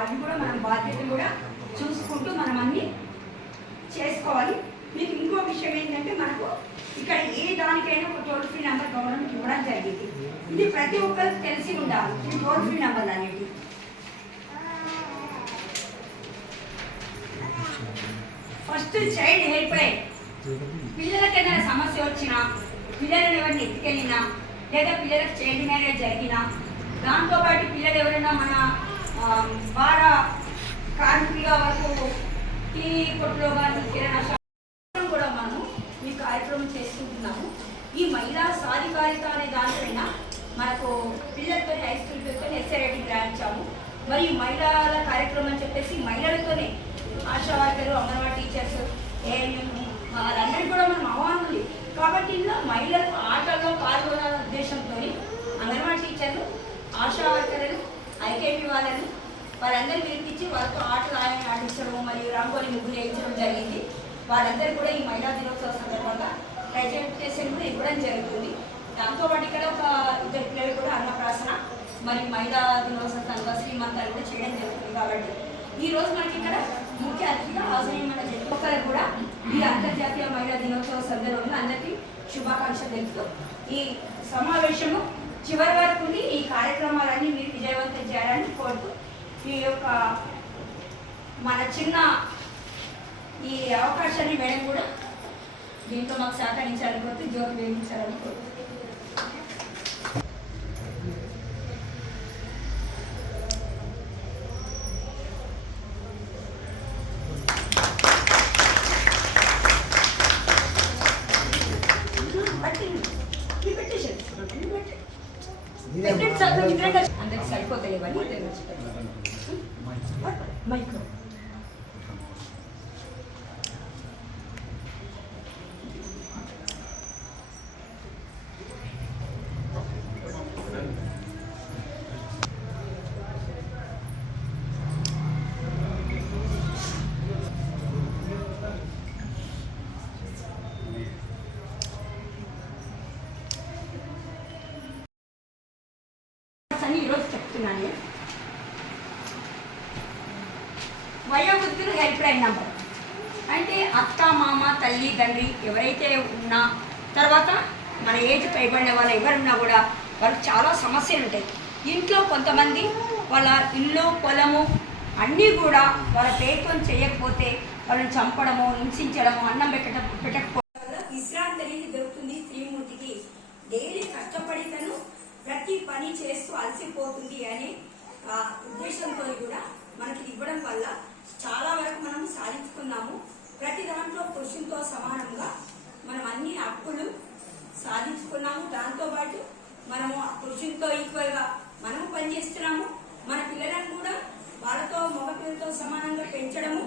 అవి కూడా మనం బాధ్యత కూడా చూసుకుంటూ మనం అన్ని చేసుకోవాలి. మీకు ఇంకో విషయం ఏంటంటే మనకు ఇక్కడ ఏ దానికైనా ఒక టోల్ ఫ్రీ నెంబర్ గవర్నమెంట్ ఇవ్వడం జరిగింది. ఇది ప్రతి ఒక్కరికి తెలిసి ఉండాలి ఈ టోల్ ఫ్రీ నెంబర్లు అనేవి. ఫస్ట్ చైల్డ్ హెల్ప్ లైన్, పిల్లలకి ఏదైనా సమస్య వచ్చినా, పిల్లలను ఎవరిని ఎత్తుకెళ్ళినా, లేదా పిల్లలకు చైల్డ్ మ్యారేజ్ జరిగినా, దాంతోపాటు పిల్లలు ఎవరైనా మన బాల కార్మికుల వరకు టీ కొట్టులో కానీ కిరాణా షాప్ కూడా మనం ఈ కార్యక్రమం చేసుకుంటున్నాము. ఈ మహిళా సాధికారిత అనే దానిపైన మనకు పిల్లలతో హై స్కూల్ పిల్లలతో ఎస్ఐ రేటింగ్ రాయించాము. మరి మహిళల కార్యక్రమం అని చెప్పేసి మహిళలతోనే ఆశా వర్కర్లు, అంగన్వాడీ టీచర్స్, ఏఎన్ఎం వాళ్ళందరికీ కూడా మనం ఆహ్వానం. కాబట్టి ఇందులో మహిళలకు ఆటల్లో పాల్గొనాల ఉద్దేశంతో అంగన్వాడీ టీచర్లు, ఆశా వర్కర్లు, ఐకేపీ వాళ్ళందరూ పిలిపించి వాళ్ళతో ఆటలు ఆడించడం మరియు రంగోలి ముగ్గులు వేయించడం జరిగింది. వాళ్ళందరూ కూడా ఈ మహిళా దినోత్సవ సందర్భంగా ప్రెజెంటేషన్ కూడా ఇవ్వడం జరుగుతుంది. దాంతోపాటు ఇక్కడ ఒక ఇద్దరు పిల్లలు కూడా అన్నప్రాసన మరి మహిళా దినోత్సవ సందర్భంగా శ్రీమంతాలు కూడా చేయడం జరుగుతుంది. కాబట్టి ఈ రోజు మనకి ఇక్కడ ముఖ్య అతిథిగా హాజరైన ప్రతి ఒక్కరు కూడా ఈ అంతర్జాతీయ మహిళా దినోత్సవ సందర్భంగా అందరికీ శుభాకాంక్షలు తెలుపుతూ ఈ సమావేశము చివరి వరకు ఈ కార్యక్రమాలన్నీ మీరు విజయవంతం చేయాలని కోరుతూ ఈ యొక్క మన చిన్న ఈ అవకాశాన్ని మేడం కూడా దీంట్లో మాకు సహకరించాలని కోరుతూ జ్యోతి వేయించాలని కోరుతూ అందరికి సరిపోతాయి మైక్రో ఈరోజు చెప్తున్నాను. వయోవృద్ధులు హెల్ప్ లైన్ నంబర్ అంటే అత్త, మామ, తల్లి, తండ్రి ఎవరైతే ఉన్నా, తర్వాత మన ఏజ్ పైబడిన వాళ్ళు ఎవరున్నా కూడా వాళ్ళకి చాలా సమస్యలు ఉంటాయి. ఇంట్లో కొంతమంది వాళ్ళ ఇల్లు, పొలము అన్నీ కూడా వాళ్ళ ప్రయత్నం చేయకపోతే వాళ్ళని చంపడము, హింసించడము, అన్నం పెట్టకపోవడం విశ్రాంతి అనేది దొరుకుతుంది. శ్రీమూర్తికి డైలీ కష్టపడి తను ప్రతి పని చేస్తూ అలసిపోతుంది అనే ఉద్దేశంతో కూడా మనకి ఇవ్వడం వల్ల చాలా వరకు మనం సాధించుకున్నాము. ప్రతి దాంట్లో పురుషులతో సమానంగా మనం అన్ని హక్కులు సాధించుకున్నాము. దాంతోపాటు మనము పురుషులతో ఈక్వల్గా మనము పనిచేస్తున్నాము. మన పిల్లలను కూడా వాళ్ళతో మగ పిల్లలతో సమానంగా పెంచడము,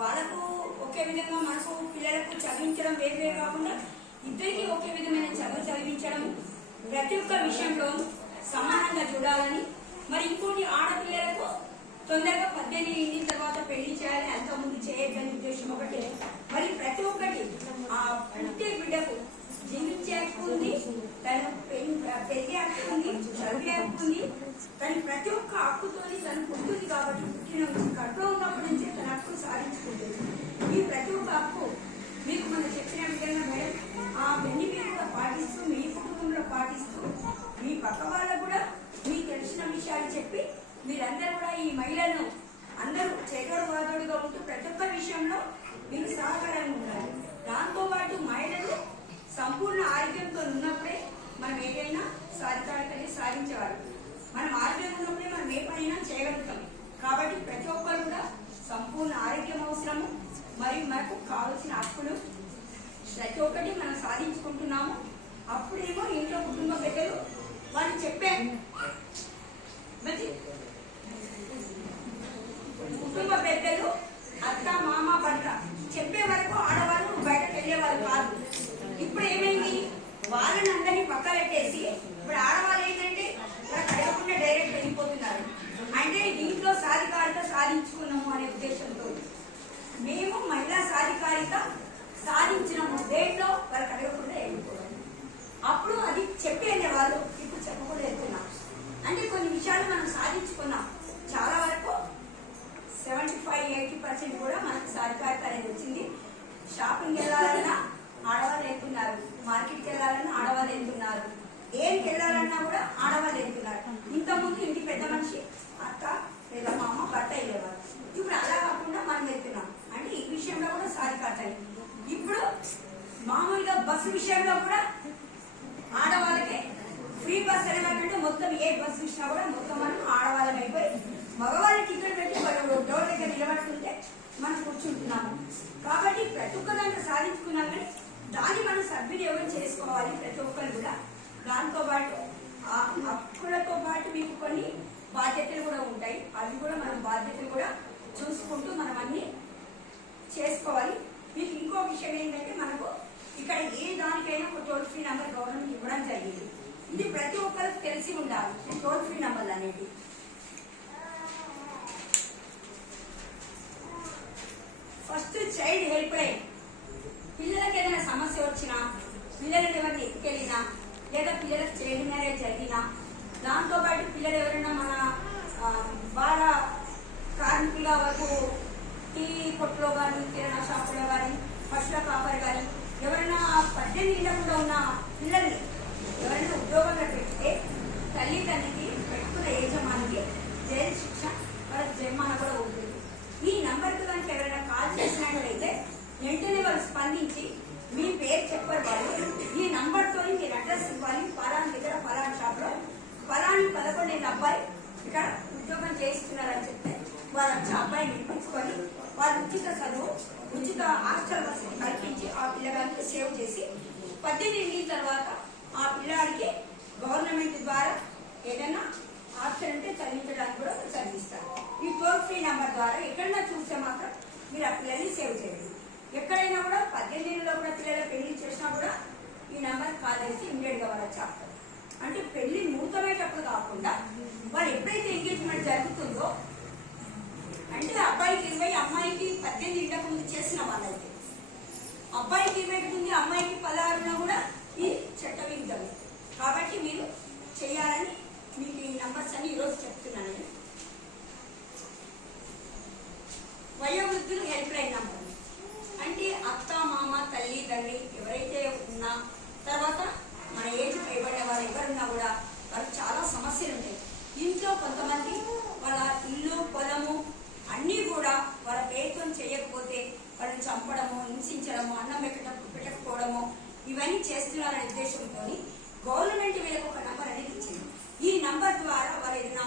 వాళ్ళకు ఒకే విధంగా మనకు పిల్లలకు చదివించడం వేరే కాకుండా ఇద్దరికి ఒకే విధమైన చదువు చదివించడము, ప్రతి ఒక్క విషయంలో సమానంగా చూడాలని. మరి ఇంకోటి ఆడపిల్లలకు తొందరగా 18 నిండిన తర్వాత పెళ్లి చేయాలి, అంతకుముందు చేయొద్దని ఉద్దేశం ఒకటి. మరి ప్రతి ఒక్కటి ఆ పుట్టే బిడ్డకు జీవించే హక్కు ఉంది, తను పెళ్లి హక్కు ఉంది, చదివే హక్కు ఉంది. తను ప్రతి ఒక్క హక్కుతోని తను పుట్టింది కాబట్టి పుట్టిన కట్లో ఉన్నప్పటి నుంచే తన హక్కు సాధించుకుంటుంది. ఈ ప్రతి ఒక్క హక్కు మీకు మనం చెప్పిన విధంగా మేడం అవన్నీ మీరు కూడా పాటిస్తూ, మీ కుటుంబంలో పాటిస్తూ, మీ పక్క వాళ్ళకు కూడా మీకు తెలిసిన విషయాలు చెప్పి మీరందరూ కూడా ఈ మహిళలను అందరూ చేదోడు వాదోడుగా ఉంటూ ప్రతి ఒక్క విషయంలో మీకు సహకారంగా ఉండాలి. దాంతోపాటు మహిళలు సంపూర్ణ ఆరోగ్యంతో ఉన్నప్పుడే మనం ఏదైనా సాధికారతని సాధించేవారు. మనం ఆరోగ్యంగా ఉన్నప్పుడే మనం ఏ పనైనా చేయగలుగుతాం. కాబట్టి ప్రతి ఒక్కరు కూడా సంపూర్ణ ఆరోగ్యం అవసరము. మరియు మనకు కావలసిన హక్కులు ప్రతి ఒక్కటి మనం సాధించుకుంటున్నాము. అప్పుడేమో ఇంట్లో కుటుంబ పెద్దలు వాళ్ళు చెప్పారు, కుటుంబ పెద్దలు అత్త, మామ, భర్త చెప్పే వరకు ఆడవాళ్ళు బయటకు వెళ్ళేవాళ్ళు కాదు. ఇప్పుడు ఏమైంది, వాళ్ళని అందరినీ పక్కనెట్టేసి ఇప్పుడు ఆడవాళ్ళు ఏంటంటే అడగకుండా డైరెక్ట్ వెళ్ళిపోతున్నారు. అంటే దీంట్లో సాధికారిత సాధించుకున్నాము అనే ఉద్దేశంతో మేము మహిళా సాధికారిత సాధించినాము. దేంట్లో వాళ్ళకి అడగకుండా వెళ్ళిపోవాలి. అప్పుడు అది చెప్పి అనేవాళ్ళు, ఇప్పుడు చెప్పకుండా వెళ్తున్నాం. అంటే కొన్ని విషయాలు మనం సాధించుకున్నాం. చాలా వరకు వెళ్తున్నారు, మార్కెట్కి వెళ్ళాలన్నా ఆడవాళ్ళు వెళ్తున్నారు, దేనికి వెళ్ళాలన్నా కూడా ఆడవాళ్ళు వెళ్తున్నారు. ఇంతకుముందు ఇంటి పెద్ద మనిషి అక్క లేదా మా అమ్మ భర్త వెళ్ళేవారు. ఇప్పుడు అలా కాకుండా మనం వెళ్తున్నాం అంటే ఈ విషయంలో కూడా సాధికారతని. ఇప్పుడు మామూలుగా బస్సు విషయంలో కూడా ఆడవాళ్ళకే ఫ్రీ బస్ అనేటంటే మొత్తం ఏ బస్సు ఇచ్చినా కూడా మొత్తం మనం ఆడవాళ్ళం అయిపోయి మగవాళ్ళ టికెట్ పెట్టి వాళ్ళు డోర్ దగ్గర నిలబడుతుంటే మనం కూర్చుంటున్నాము. కాబట్టి ప్రతి ఒక్క దాంట్లో సాధించుకున్నాం, కానీ దాన్ని మనం సద్వినియోగం చేసుకోవాలి ప్రతి ఒక్కరు కూడా. దాంతో పాటు ఆ హక్కులతో పాటు మీకు కొన్ని బాధ్యతలు కూడా ఉంటాయి. అవి కూడా మనం బాధ్యతలు కూడా చూసుకుంటూ మనం అన్ని చేసుకోవాలి. మీకు ఇంకో విషయం ఏంటంటే మనకు ఇక్కడ ఏ దానికైనా ఒక టోల్ ఫ్రీ నెంబర్ గవర్నమెంట్ ఇవ్వడం జరిగింది. ఇది ప్రతి ఒక్కరికి తెలిసి ఉండాలి టోల్ ఫ్రీ నెంబర్లు అనేది. First child help line. పిల్లలకి ఏదైనా సమస్య వచ్చినా, పిల్లలను ఎవరిని ఎత్తుకెళ్ళినా, లేదా పిల్లలకు చైల్డ్ మ్యారేజ్ జరిగినా, దాంతో పాటు పిల్లలు ఎవరైనా మన బాల కార్మికుల వరకు టీ కొట్టులో కానీ, కిరాణా షాపులో కానీ, పశువుల కాపరి కానీ ఎవరైనా 18 ఏళ్ళకుండా ఉన్న పిల్లల్ని ఎవరైనా ఉద్యోగంలో పెడితే తల్లిదండ్రికి పెట్టుకున్న యజమానికి జైలు శిక్ష జరిమానా కూడా ఉంటుంది. ఈ నంబర్కి కనుక ఎవరైనా కాల్ చేసినట్లయితే వెంటనే వాళ్ళు స్పందించి మీ పేరు చెప్పారు వాళ్ళు, ఈ నంబర్తో మీరు అడ్రస్ ఇవ్వాలి, పలానా దగ్గర పలానా షాప్లో పలాని 11 ఏళ్ళ అబ్బాయి ఇక్కడ ఉద్యోగం చేస్తున్నారని చెప్తే వాళ్ళు వచ్చి అబ్బాయిని వినిపించుకొని వాళ్ళు ఉచిత చదువు, ఉచిత హాస్టల్ వసతి కల్పించి ఆ పిల్లగానికి సేవ్ చేసి 18 ఏళ్ళ తర్వాత ఆ పిల్లాడికి గవర్నమెంట్ ద్వారా ఏదైనా ఆప్షన్ ఉంటే చదివించడానికి కూడా చదివిస్తారు. ఈ టోల్ ఫ్రీ నెంబర్ ద్వారా ఎక్కడైనా చూస్తే మాత్రం మీరు ఆ పిల్లల్ని సేవ్ చేయండి. ఎక్కడైనా కూడా 18 ఏళ్ళలో కూడా పిల్లల పెళ్లి చేసినా కూడా ఈ నెంబర్ కాల్ చేసి ఇమ్మీడియట్గా వాళ్ళు చేస్తారు. అంటే పెళ్లి నూతనేటప్పుడు కాకుండా వాళ్ళు ఎప్పుడైతే ఎంగేజ్మెంట్ జరుగుతుందో, అంటే అబ్బాయికి 20, అమ్మాయికి 18 ఇంతకు ముందు చేసిన వాళ్ళైతే అబ్బాయికి 20 ఉంది, అమ్మాయికి 16 కూడా ఈ చట్ట విరుద్ధమే. కాబట్టి మీరు చేయాలని మీకు ఈ నంబర్స్ అని ఈరోజు చెప్తున్నాను. నేను వయోవృద్ధులు హెల్ప్ లైన్ నంబర్ అంటే అత్త మామ తల్లి తండ్రి ఎవరైతే ఉన్నా, తర్వాత మన ఏజ్ పైబడిన వాళ్ళు ఎవరున్నా కూడా వాళ్ళకి చాలా సమస్యలు ఉంటాయి. ఇంట్లో కొంతమంది వాళ్ళ ఇల్లు పొలము అన్నీ కూడా వాళ్ళ ప్రయత్నం చేయకపోతే వాళ్ళని చంపడము, హింసించడము, అన్నం పెట్టకపోవడము ఇవన్నీ చేస్తున్నారనే ఉద్దేశంతో గవర్నమెంట్ వీళ్ళకి ఒక నంబర్ అనేది ఇచ్చింది. ఈ నంబర్ ద్వారా వాళ్ళు ఏదైనా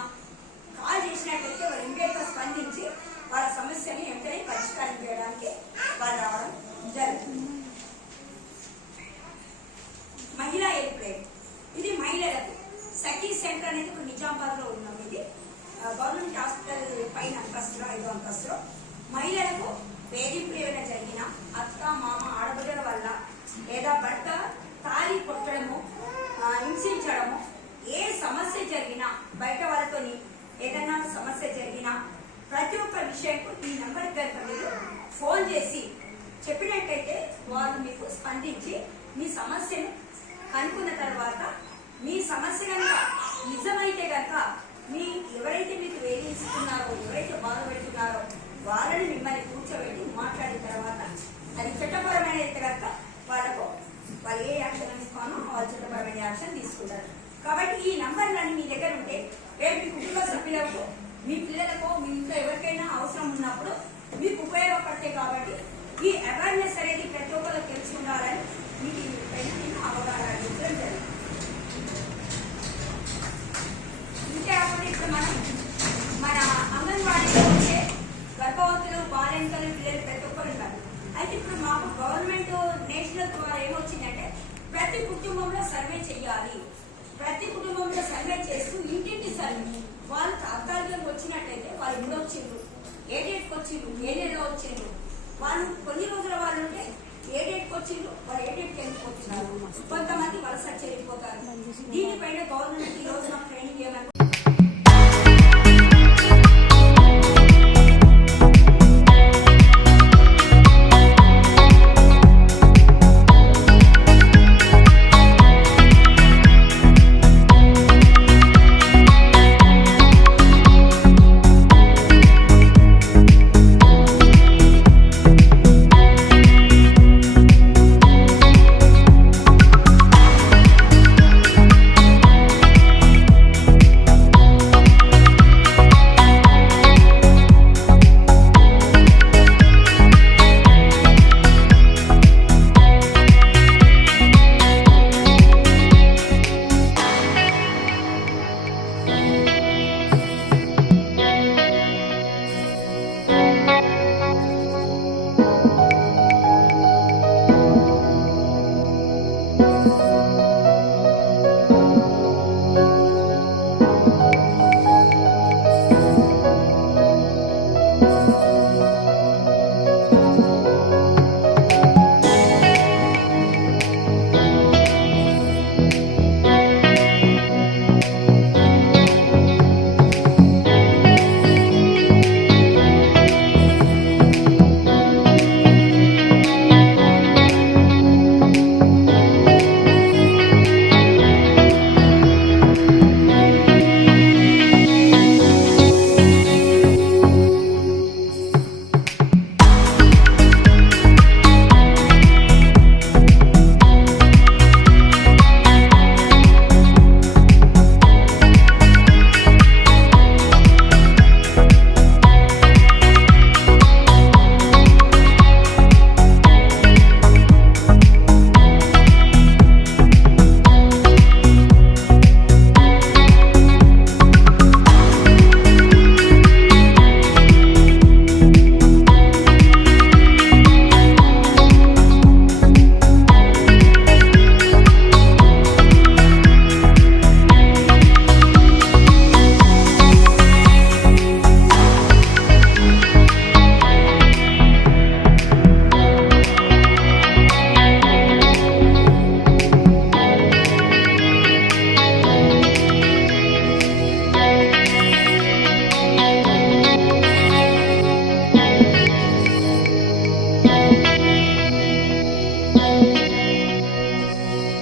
కాల్ చేసినట్లయితే వాళ్ళు ఇమ్మీడియట్గా స్పందించి వాళ్ళ సమస్యని వెంటనే పరిష్కారం చేయడానికి వాళ్ళు రావడం జరుగుతుంది. మహిళా హెల్ప్ లైన్ ఇది మహిళలకు సఖీ సెంటర్ అనేది ఇప్పుడు నిజామాబాద్ లో ఉన్నాం. ఇది గవర్నమెంట్ హాస్పిటల్ పైన అంతస్తులో 5వ అంతస్తులో మహిళలకు వేధింపులు ఏమైనా జరిగినా, అత్త మామ ఆడబిడ్డల వల్ల లేదా భర్త తాళి కొట్టడము, హింసించడము, ఏ సమస్య జరిగినా, బయట వాళ్ళతో ఏదైనా సమస్య జరిగినా ప్రతి ఒక్క విషయంకు ఈ నెంబర్కి కనుక మీరు ఫోన్ చేసి చెప్పినట్టయితే వాళ్ళు మీకు స్పందించి మీ సమస్యను కనుక్కున్న తర్వాత మీ సమస్య కనుక నిజమైతే కనుక మీ ఎవరైతే మీకు వేధిస్తున్నారో, ఎవరైతే బాధపడుతున్నారో వాళ్ళని మిమ్మల్ని కూర్చోబెట్టి మాట్లాడిన తర్వాత అది చట్టపరమైన కనుక వాళ్ళు ఏ యాక్షన్ తీసుకోనో వాళ్ళు చట్టపరమైన యాక్షన్ తీసుకుంటారు. కాబట్టి ఈ నంబర్లన్నీ మీ దగ్గర ఉంటే రేపు మీ కుటుంబ సభ్యులకు, మీ పిల్లలకు, మీ ఇంట్లో ఎవరికైనా అవసరం ఉన్నప్పుడు మీకు ఉపయోగపడతాయి. కాబట్టి ఈ అవేర్నెస్ అనేది ప్రతి ఒక్కరికి తెలిసి ఉండాలని మీకు నేను అవగాహన ఇవ్వడం జరిగింది. ఇంకేకాకుండా ఇప్పుడు మన అంగన్వాడీలో వచ్చే గర్భవతులు, బాలింతలు, పిల్లలు ప్రతి ఒక్కరు ఉన్నారు. అయితే ఇప్పుడు మాకు గవర్నమెంట్ నేషనల్ ద్వారా ఏమొచ్చిందంటే ప్రతి కుటుంబంలో సర్వే చేయాలి. ప్రతి కుటుంబంలో సర్వే చేస్తూ ఇంటింటి సర్వే వాళ్ళు తాత్కాలికంగా వచ్చినట్టయితే వాళ్ళు ఎప్పుడు వచ్చిండ్రు, ఏ డేట్కి వచ్చిండ్రు, ఏ నెలలో వచ్చిండ్రు, వాళ్ళు కొన్ని రోజుల వాళ్ళు ఉంటే ఏ డేట్కి వచ్చిండ్రు, వాళ్ళు ఏ డేట్కి వెళ్ళిపోతున్నారు, కొంతమంది వలస చేరిపోతారు. దీనిపైన గవర్నమెంట్ ఈ రోజున ట్రైనింగ్ ఏమన్నా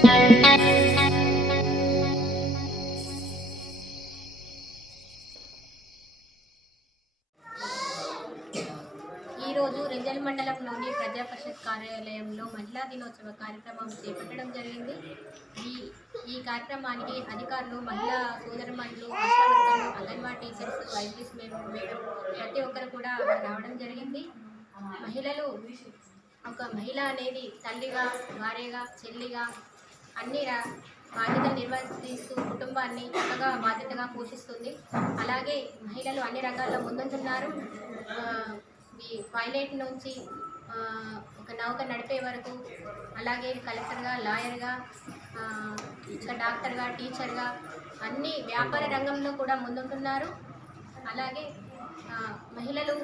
ఈరోజు రెంజల్ మండలంలోని ప్రజా పరిషత్ కార్యాలయంలో మహిళా దినోత్సవ కార్యక్రమం చేపట్టడం జరిగింది. ఈ కార్యక్రమానికి అధికారులు, మహిళా సోదరుమణులు, ఆశావర్కర్లు, అంగన్వాడీ టీచర్స్, వైద్యుస్ మేడం ప్రతి ఒక్కరు కూడా రావడం జరిగింది. మహిళలు, ఒక మహిళ అనేది తల్లిగా, భార్యగా, చెల్లిగా అన్ని బాధ్యతలు నిర్వర్తిస్తూ కుటుంబాన్ని చక్కగా బాధ్యతగా పోషిస్తుంది. అలాగే మహిళలు అన్ని రంగాల్లో ముందుంటున్నారు. ఈ పైలట్ నుంచి ఒక నౌక నడిపే వరకు, అలాగే కలెక్టర్గా, లాయర్గా, ఇంకా డాక్టర్గా, టీచర్గా అన్ని వ్యాపార రంగంలో కూడా ముందుంటున్నారు. అలాగే మహిళలు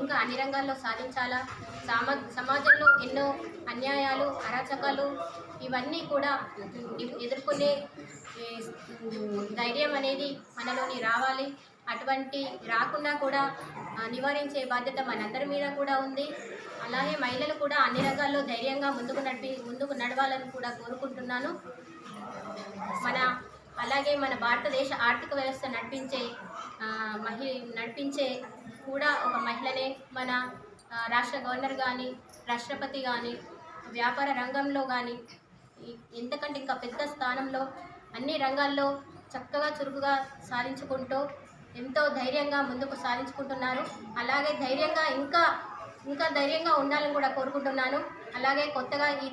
ఇంకా అన్ని రంగాల్లో సాధించాలా. సమాజంలో ఎన్నో అన్యాయాలు, అరాచకాలు ఇవన్నీ కూడా ఎదుర్కొనే ధైర్యం అనేది మనలోని రావాలి. అటువంటి రాకుండా కూడా నివారించే బాధ్యత మనందరి మీద కూడా ఉంది. అలాగే మహిళలు కూడా అన్ని రంగాల్లో ధైర్యంగా ముందుకు నడవాలని కూడా కోరుకుంటున్నాను. అలాగే మన భారతదేశ ఆర్థిక వ్యవస్థ నడిపించే కూడా ఒక మహిళనే. మన రాష్ట్ర గవర్నర్ కానీ, రాష్ట్రపతి కానీ, వ్యాపార రంగంలో కానీ ఎంతకంటే ఇంకా పెద్ద స్థానంలో అన్ని రంగాల్లో చక్కగా చురుకుగా సాధించుకుంటూ ఎంతో ధైర్యంగా ముందుకు సాధించుకుంటున్నారు. అలాగే ధైర్యంగా ఇంకా ధైర్యంగా ఉండాలని కూడా కోరుకుంటున్నాను. అలాగే కొత్తగా ఈ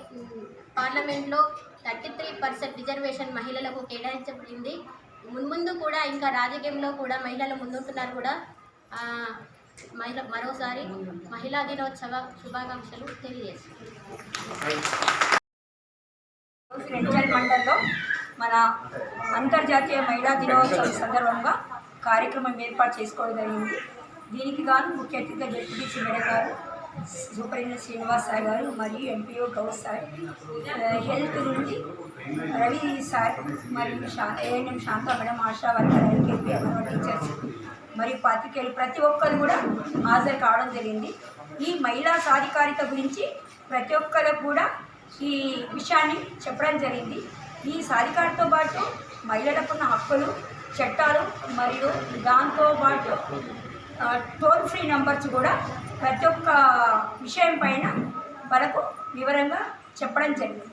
పార్లమెంట్లో 33% రిజర్వేషన్ మహిళలకు కేటాయించబడింది. మున్ముందు కూడా ఇంకా రాజకీయంలో కూడా మహిళలు ముందుంటున్నారు కూడా. మరోసారి మహిళా దినోత్సవ శుభాకాంక్షలు తెలియజేస్తున్నాను. రెంజల్ మండల్లో మన అంతర్జాతీయ మహిళా దినోత్సవం సందర్భంగా కార్యక్రమం ఏర్పాటు చేసుకోవడం జరిగింది. దీనికి గాను ముఖ్య అతిథిగా ZPTC madam garu, superintendent Srinivas sir garu మరియు ఎంపీఓ గౌస్ సార్, హెల్త్ నుండి రవి సార్ మరియు ANM Shanta madam, ASHA worker, LKP, anganwadi teachers మరియు పాత్రికేయులు ప్రతి ఒక్కరు కూడా హాజరు కావడం జరిగింది. ఈ మహిళా సాధికారిత గురించి ప్రతి ఒక్కరికి కూడా ఈ విషయాన్ని చెప్పడం జరిగింది. ఈ సాధికారితో పాటు మహిళలకున్న హక్కులు, చట్టాలు మరియు దాంతోపాటు టోల్ ఫ్రీ నంబర్స్ కూడా ప్రతి ఒక్క విషయం పైన వాళ్ళకు వివరంగా చెప్పడం జరిగింది.